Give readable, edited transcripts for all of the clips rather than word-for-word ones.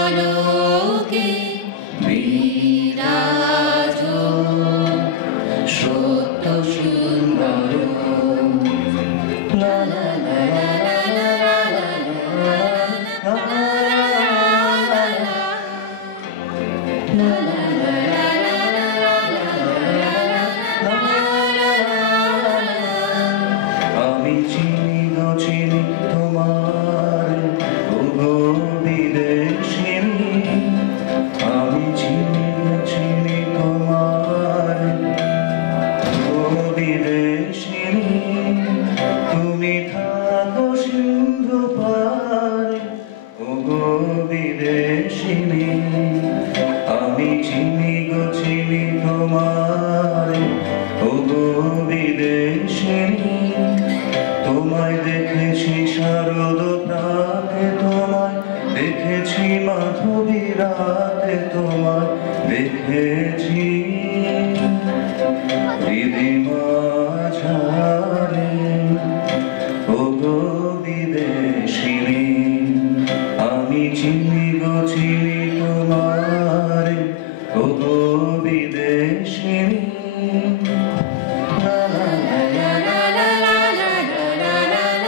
আলোকে বিরাজ সত্য সুন্দর লা লা লা লা লা লা লা লা আমি চিনি গো চিনি তোমার ওগো বিদেশিনী আমি চিনি গো চিনি তোমার ও বিদেশিনী তুমি থাকো সিন্ধু পারে ওগো বিদেশিনী আমি চিনি গো চিনি তোমার ওগো বিদেশিনী তোমায় দেখেছি শারদ প্রাতে তোমায় দেখেছি মাধবী রাতে তোমায় দেখেছি হৃদিমাঝারে ওগো বিদেশিনী আমি চিনি গো চিনি তোমার ওগো বিদেশিনী la la la la la la la la la la la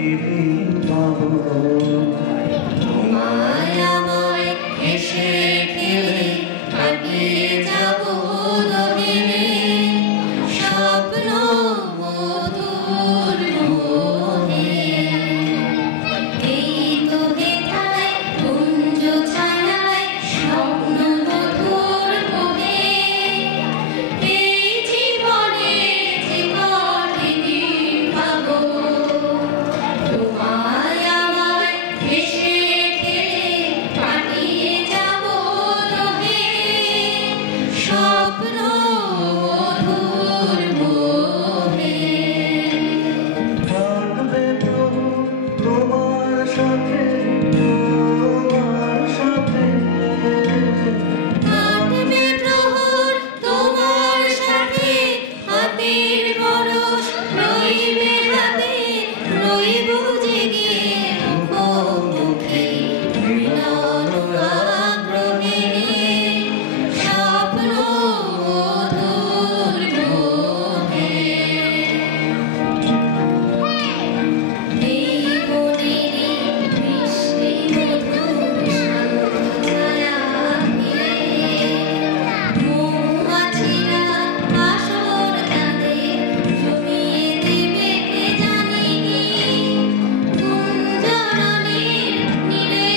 কি দিন পাবো তোমায় আমায় হেসে খেলে কাটিয়ে যাব গভীরে স্বপ্ন মধুর মোহে এই তো হেথায় কুঞ্জ ছায়ায় স্বপ্ন মধুর মোহে এই জীবনে যে কঠিন পাবো তোমায় আমায় হেসে খেলে কাটিয়ে যাব লোহে স্বপ্ন মধুর মোহে থাকবে প্রভু তোমার সাথে তোমার সাথে কাটবে প্রহর তোমার সাথে হাতের পরশ রইবে হাতে রইব জেগে মুখোমুখি মিলন আগ্রহে স্বপ্ন মধুর মোহে এই বনেরই মিষ্টি মধুর ছায়া ঘিরে মৌমাছিরা আসর তাদের জমিয়ে দেবে কে জানি কুঞ্জরণের নীড়ে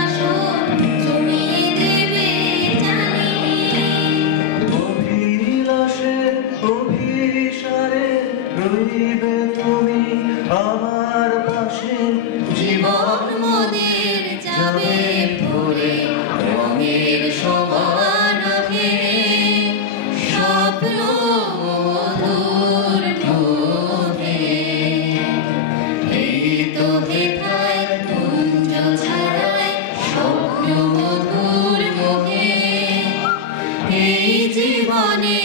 আসর জমিয়ে দেবে জানি অভিলাষে অভিসারে রইবে তুমি আমার পাশে জীবন মোদের যাবে ভরে রঙের সমারোহে স্বপ্ন মধুর মোহে এই তো হেথায় কুঞ্জ ছাড়ায় স্বপ্ন মধুর মোহে এই জীবনে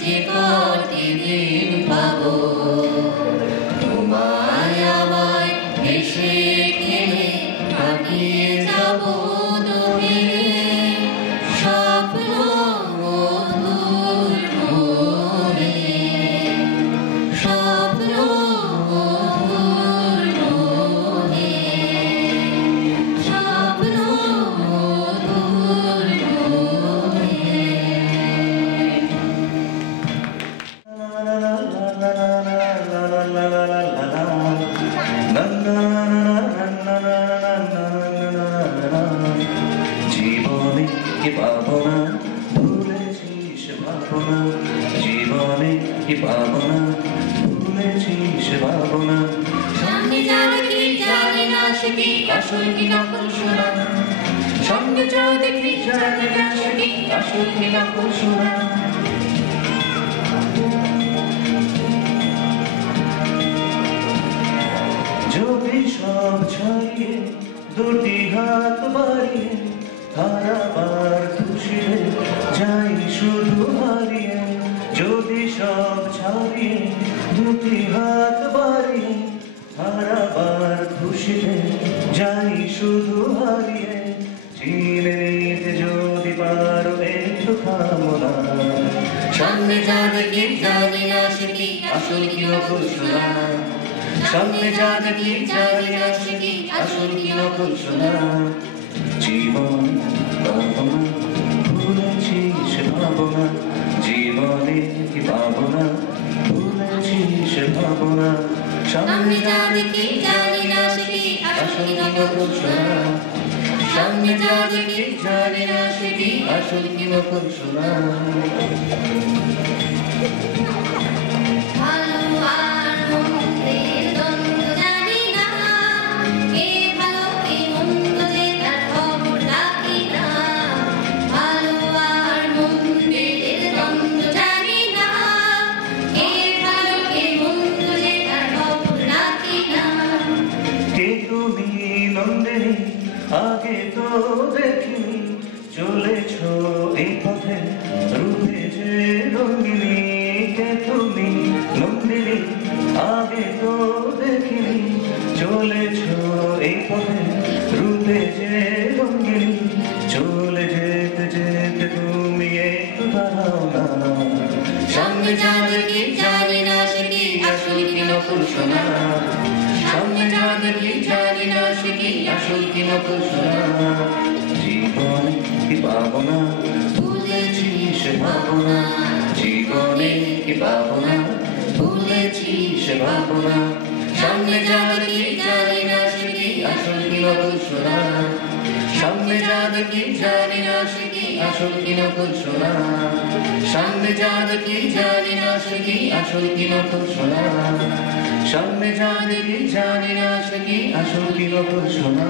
যে কটি দিন পাবো তোমায় আমায় হেসে খেলে কাটিয়ে যাব দোহে স্বপ্ন মধুর মোহে স্বপ্ন মধুর মোহে স্বপ্ন মধুর মোহে জীবনে কি পাবো না ভুলেছিস ভাবনা জীবনে কি পাবো না ভুলেছিস ভাবনা সামনে যার কি জানি না সে কি আসল কি নকল শোনা সঙ্গে যা দেখি জানি না সে কি আসল কি নকল শোনা যদি সব ছাড়িয়ে দুটি হাত বাড়িয়ে হারাবার খুশিতে যাই শুধু হারিয়ে যদি সব ছাড়িয়ে দুটি হাত বাড়িয়ে হারাবার খুশিতে যাই শুধু হারিয়ে চিনে নিতে যদি পারো একটু কামনা সামনে যা দেখি জানি না সে কি আসল কি নকল শোনা সামনে যা দেখি জানি না সে কি আসল কি নকল শোনা জীবন ভাবনা ভুলেছিস ভাবনা জীবনে কি ভাবনা ভুলেছিস ভাবনা সামনে যা দেখি জানি না সে কি আসল কি নকল শোনা সামনে যা দেখি জানি না সে কি আসল কি নকল শোনা ভালো আর মন্দের দ্বন্দ্ব জানি না কে ভালো কে মন্দ যে তার খবর রাখি না ভালো আর মন্দের দ্বন্দ্ব জানি না কে ভালো কে মন্দ যে তার খবর রাখি না কে তুমি নন্দিনী আগে তো দেখিনি চলেছ এই পথে রূপে যে রঙিনী কে তুমি নন্দিনী আগে তো দেখিনি চলেছ এই পথে রূপে যে রঙিনী চলে যেতে যেতে তুমি একটু দাঁড়াও না সামনে যা দেখি জানি না সে কি আসল কি নকল শোনা সামনে যা দেখি জানি না সে কি আসল কি নকল সোনা জীবনে কি পাবো না ভুলেছি সে ভাবনা জীবনে কি পাবো না ভুলেছি সে ভাবনা সামনে যা দেখি জানি না সে কি আসল কি নকল সোনা সামনে যা দেখি জানি না সে কি আসল কি নকল সোনা সামনে যা দেখি জানি না সে কি আসল কি নকল সোনা সামনে যা দেখি জানি না সে কি আসল কি নকল সোনা